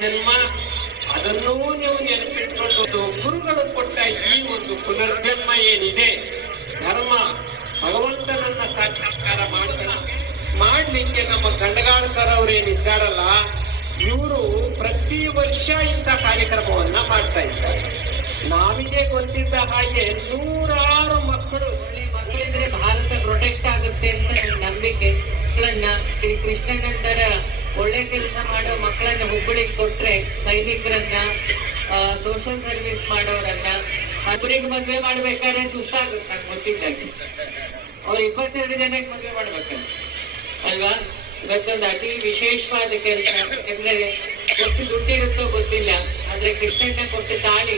ಜನ್ಮ, ಅದನ್ನೂ ನೀವು ನೆನಪಿಟ್ಕೊಂಡು ಗುರುಗಳು ಕೊಟ್ಟ ಈ ಒಂದು ಪುನರ್ಜನ್ಮ ಏನಿದೆ, ಧರ್ಮ ಭಗವಂತನನ್ನ ಸಾಕ್ಷಾತ್ಕಾರ ಮಾಡ್ಲಿಕ್ಕೆ ನಮ್ಮ ಗಂಡಗಾಳ್ಕರ್ ಅವ್ರೇನಿದ್ದಾರಲ್ಲ, ಇವರು ಪ್ರತಿ ವರ್ಷ ಇಂಥ ಕಾರ್ಯಕ್ರಮವನ್ನ ಮಾಡ್ತಾ ಇದ್ದಾರೆ. ನಮಗೆ ಗೊತ್ತಿದ್ದ ಹಾಗೆ ನೂರಾರು ಮಕ್ಕಳು, ಮಕ್ಕಳಿದ್ರೆ ಭಾರತ ಪ್ರೊಟೆಕ್ಟ್ ಆಗುತ್ತೆ ಅಂತ ನನ್ನ ನಂಬಿಕೆ. ಮಕ್ಕಳನ್ನ ಕೃಷ್ಣಣ್ಣಂದರ ಒಳ್ಳೆ ಕೆಲಸ ಮಾಡೋ ಮಕ್ಕಳನ್ನ ಹುಬ್ಬಳ್ಳಿಗೆ ಕೊಟ್ರೆ, ಸೈನಿಕರನ್ನ, ಸೋಷಿಯಲ್ ಸರ್ವಿಸ್ ಮಾಡೋರನ್ನ, ಒಬ್ಬರಿಗೆ ಮದ್ವೆ ಮಾಡ್ಬೇಕಾದ್ರೆ ಸುಸ್ತಾಗುತ್ತೆ. ನಂಗೆ ಗೊತ್ತಿದ್ದಂಗೆ ಅವ್ರು 22 ಜನಕ್ಕೆ ಮದ್ವೆ ಮಾಡ್ಬೇಕಂತ ಅಲ್ವಾ. ಇವತ್ತೊಂದು ಅತಿ ವಿಶೇಷವಾದ ಕೆಲಸ. ಯಾಕಂದ್ರೆ ಎಷ್ಟು ದುಡ್ಡಿರುತ್ತೋ ಗೊತ್ತಿಲ್ಲ, ಆದ್ರೆ ಕೃಷ್ಣಣ್ಣ ಕೊಟ್ಟ ತಾಳಿ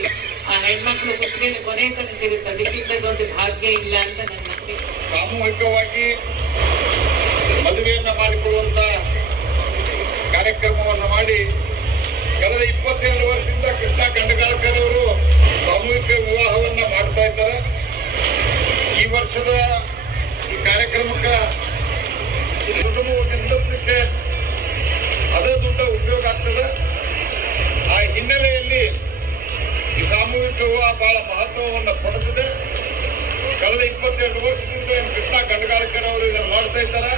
ಆ ಹೆಣ್ಮಕ್ಳು ಕುತ್ತಿಗೆಯಲ್ಲಿ ಕೊನೆ ತನಕ ಅದಕ್ಕಿಂತ ದೊಡ್ಡ ಭಾಗ್ಯ ಇಲ್ಲ ಅಂತ ನನ್ನ ನಂಬಿಕೆ. ಸಾಮೂಹಿಕವಾಗಿ ಮದುವೆಯನ್ನ ಮಾಡಿಕೊಳ್ಳುವಂತ ಕಾರ್ಯಕ್ರಮವನ್ನು ಮಾಡಿ ಕಳೆದ 22 ವರ್ಷದಿಂದ ಕೃಷ್ಣ ಗಂಡಗಾಳ್ಕರ್ ಅವರು ಸಾಮೂಹಿಕ ವಿವಾಹವನ್ನ ಮಾಡ್ತಾ ಇದ್ದಾರೆ. ಈ ವರ್ಷದ ಈ ಕಾರ್ಯಕ್ರಮಕ್ಕೆ ನಿಲ್ಲೋದಕ್ಕೆ ಅದೇ ದೊಡ್ಡ ಉಪಯೋಗ ಆಗ್ತದೆ. ಆ ಹಿನ್ನೆಲೆಯಲ್ಲಿ ಈ ಸಾಮೂಹಿಕ ವಿವಾಹ ಬಹಳ ಮಹತ್ವವನ್ನು ಪಡೆದಿದೆ. ಕಳೆದ 22 ವರ್ಷದಿಂದ ಕೃಷ್ಣ ಗಂಡಗಾಳ್ಕರ್ ಅವರು ಇದನ್ನು ಮಾಡ್ತಾ ಇದ್ದಾರೆ.